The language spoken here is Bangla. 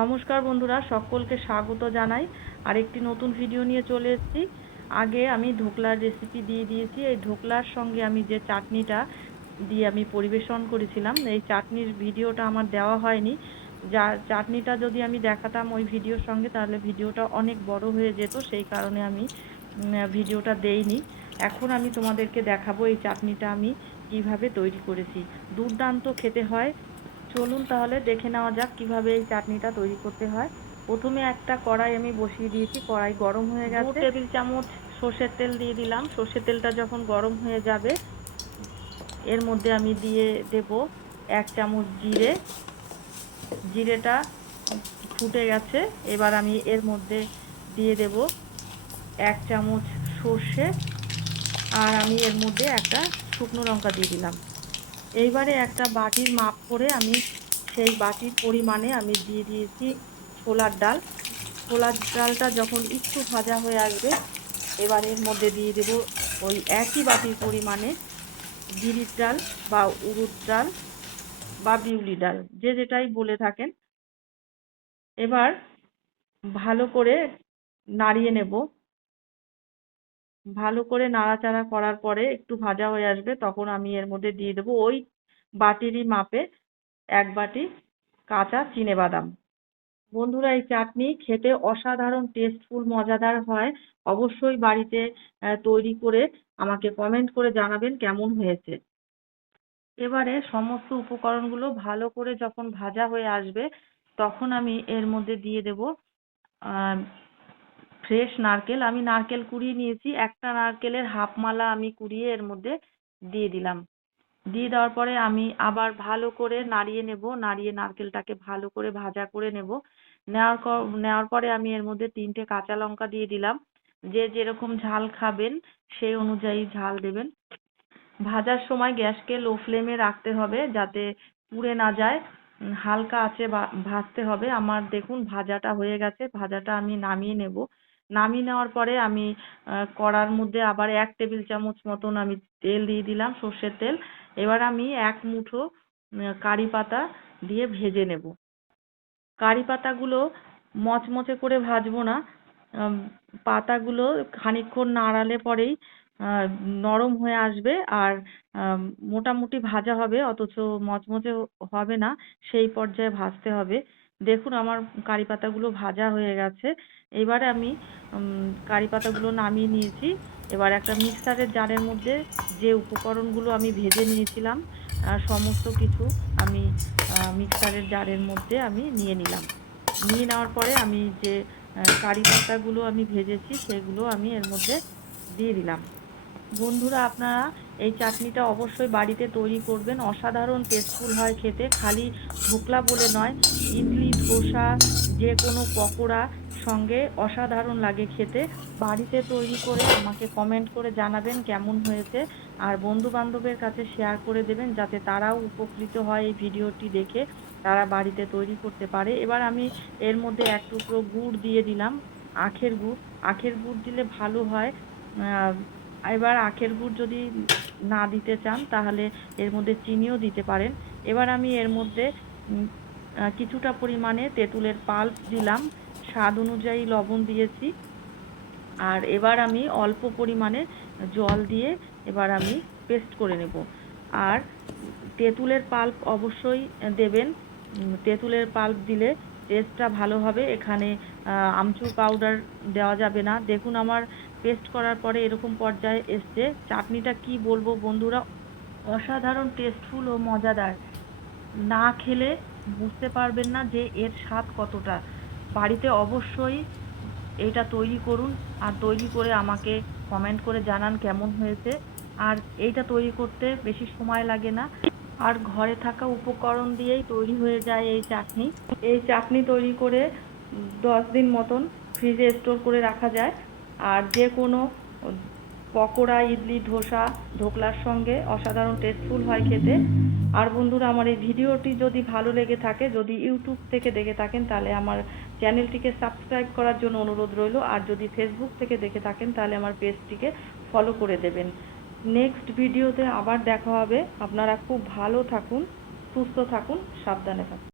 নমস্কার বন্ধুরা, সকলকে স্বাগত জানাই। আরেকটি নতুন ভিডিও নিয়ে চলে এসেছি। আগে আমি ধোকলার রেসিপি দিয়ে দিয়েছি। এই ধোকলার সঙ্গে আমি যে চাটনিটা দিয়ে আমি পরিবেশন করেছিলাম, এই চাটনির ভিডিওটা আমার দেওয়া হয়নি। যা চাটনিটা যদি আমি দেখাতাম ওই ভিডিওর সঙ্গে, তাহলে ভিডিওটা অনেক বড় হয়ে যেত, সেই কারণে আমি ভিডিওটা দেইনি। এখন আমি তোমাদেরকে দেখাবো এই চাটনিটা আমি কিভাবে তৈরি করেছি। দুর্দান্ত খেতে হয়। চলুন তাহলে দেখে নেওয়া যাক কিভাবে এই চাটনিটা তৈরি করতে হয়। প্রথমে একটা কড়াই আমি বসিয়ে দিয়েছি, কড়াই গরম হয়ে গেছে। 2 টেবিল চামচ সর্ষের তেল দিয়ে দিলাম। সর্ষের তেলটা যখন গরম হয়ে যাবে, এর মধ্যে আমি দিয়ে দেব 1 চামচ জিরে। জিরেটা ফুটে গেছে, এবার আমি এর মধ্যে দিয়ে দেব 1 চামচ সর্ষে, আর আমি এর মধ্যে একটা শুকনো লঙ্কা দিয়ে দিলাম। এইবারে একটা বাটির মাপ করে আমি সেই বাটির পরিমাণে আমি দিয়ে দিয়েছি ছোলার ডাল। ছোলার ডালটা যখন একটু ভাজা হয়ে আসবে, এবার এর মধ্যে দিয়ে দেব ওই একই বাটির পরিমাণে বিউলির ডাল বা উড়দ ডাল বা বিউলি ডাল, যে যেটাই বলে থাকেন। এবার ভালো করে নাড়িয়ে নেব। ভালো করে নাড়াচাড়া করার পরে একটু ভাজা হয়ে আসবে, তখন আমি এর মধ্যে দিয়ে দেব ওই বাটিরই মাপে 1 বাটি কাঁচা চিনেবাদাম। বন্ধুরা, এই চাটনি খেতে অসাধারণ টেস্টফুল মজাদার হয়। অবশ্যই বাড়িতে তৈরি করে আমাকে কমেন্ট করে জানাবেন কেমন হয়েছে। এবারে সমস্ত উপকরণগুলো ভালো করে যখন ভাজা হয়ে আসবে, তখন আমি এর মধ্যে দিয়ে দেব ফ্রেশ নারকেল। আমি নারকেল কুড়িয়ে নিয়েছি, একটা নারকেলের হাফ মালা আমি কুড়িয়ে এর মধ্যে দিয়ে দিলাম। দিয়ে দেওয়ার পরে আমি আবার ভালো করে নাড়িয়ে নেব। নাড়িয়ে নারকেলটাকে ভালো করে ভাজা করে নেব। নেওয়ার পরে আমি এর মধ্যে 3টে কাঁচা লঙ্কা দিয়ে দিলাম। যে যেরকম ঝাল খাবেন সেই অনুযায়ী ঝাল দেবেন। ভাজার সময় গ্যাসকে লো ফ্লেমে রাখতে হবে, যাতে পুড়ে না যায়। হালকা আঁচে ভাজতে হবে। আমার দেখুন ভাজাটা হয়ে গেছে। ভাজাটা আমি নামিয়ে নেব। নামিয়ে নেওয়ার পরে আমি কড়ার মধ্যে আবার 1 টেবিল চামচ মতন আমি তেল দিয়ে দিলাম, সর্ষের তেল। এবার আমি 1 মুঠো কারি পাতা দিয়ে ভেজে নেব। কারি পাতাগুলো মচমচে করে ভাজবো না। আম পাতাগুলো খানিকক্ষণ নাড়ালে পরেই নরম হয়ে আসবে, আর আম মোটামুটি ভাজা হবে, অথচ মচমচে হবে না, সেই পর্যায়ে ভাজতে হবে। দেখুন আমার কারি পাতাগুলো ভাজা হয়ে গেছে। এবারে আমি কারি পাতাগুলো নামিয়ে নিয়েছি। এবার একটা মিক্সারের জারের মধ্যে যে উপকরণগুলো আমি ভেজে নিয়েছিলাম, সমস্ত কিছু আমি মিক্সারের জারের মধ্যে আমি নিয়ে নিলাম। নিয়ে নেওয়ার পরে আমি যে কারি পাতাগুলো আমি ভেজেছি, সেগুলো আমি এর মধ্যে দিয়ে দিলাম। বন্ধুরা, আপনারা এই চাটনিটা অবশ্যই বাড়িতে তৈরি করবেন। অসাধারণ টেস্টফুল হয় খেতে। খালি ধোকলা বলে নয়, ইডলি, ধোসা, যে কোনো পকোড়া সঙ্গে অসাধারণ লাগে খেতে। বাড়িতে তৈরি করে আমাকে কমেন্ট করে জানাবেন কেমন হয়েছে। আর বন্ধু বান্ধবের কাছে শেয়ার করে দেবেন, যাতে তারাও উপকৃত হয় এই ভিডিওটি দেখে, তারা বাড়িতে তৈরি করতে পারে। এবার আমি এর মধ্যে 1 টুকরো গুড় দিয়ে দিলাম, আখের গুড়। আখের গুড় দিলে ভালো হয়। এবার আখের গুড় যদি না দিতে চান, তাহলে এর মধ্যে চিনিও দিতে পারেন। এবার আমি এর মধ্যে কিছুটা পরিমাণে তেঁতুলের পাল্প দিলাম। স্বাদ অনুযায়ী লবণ দিয়েছি। আর এবার আমি অল্প পরিমাণে জল দিয়ে এবার আমি পেস্ট করে নেব। আর তেঁতুলের পাল্প অবশ্যই দেবেন। তেঁতুলের পাল্প দিলে টেস্টটা ভালো হবে। এখানে আমচুর পাউডার দেওয়া যাবে না। দেখুন আমার পেস্ট করার পরে এরকম পর্যায়ে এসছে। চাটনিটা কি বলবো বন্ধুরা, অসাধারণ টেস্টফুল ও মজাদার। না খেলে বুঝতে পারবেন না যে এর স্বাদ কতটা। বাড়িতে অবশ্যই এটা তৈরি করুন, আর তৈরি করে আমাকে কমেন্ট করে জানান কেমন হয়েছে। আর এইটা তৈরি করতে বেশি সময় লাগে না, আর ঘরে থাকা উপকরণ দিয়েই তৈরি হয়ে যায় এই চাটনি। এই চাটনি তৈরি করে 10 দিন মতন ফ্রিজে স্টোর করে রাখা যায়। আর যে কোনো পকোড়া, ইডলি, ধোসা, ধোকলার সঙ্গে অসাধারণ টেস্টফুল হয় খেতে। আর বন্ধুরা, আমার এই ভিডিওটি যদি ভালো লেগে থাকে, যদি ইউটিউব থেকে দেখে থাকেন, তাহলে আমার চ্যানেলটিকে সাবস্ক্রাইব করার জন্য অনুরোধ রইল। আর যদি ফেসবুক থেকে দেখে থাকেন, তাহলে আমার পেজটিকে ফলো করে দেবেন। নেক্সট ভিডিওতে আবার দেখা হবে। আপনারা খুব ভালো থাকুন, সুস্থ থাকুন, সাবধানে থাকুন।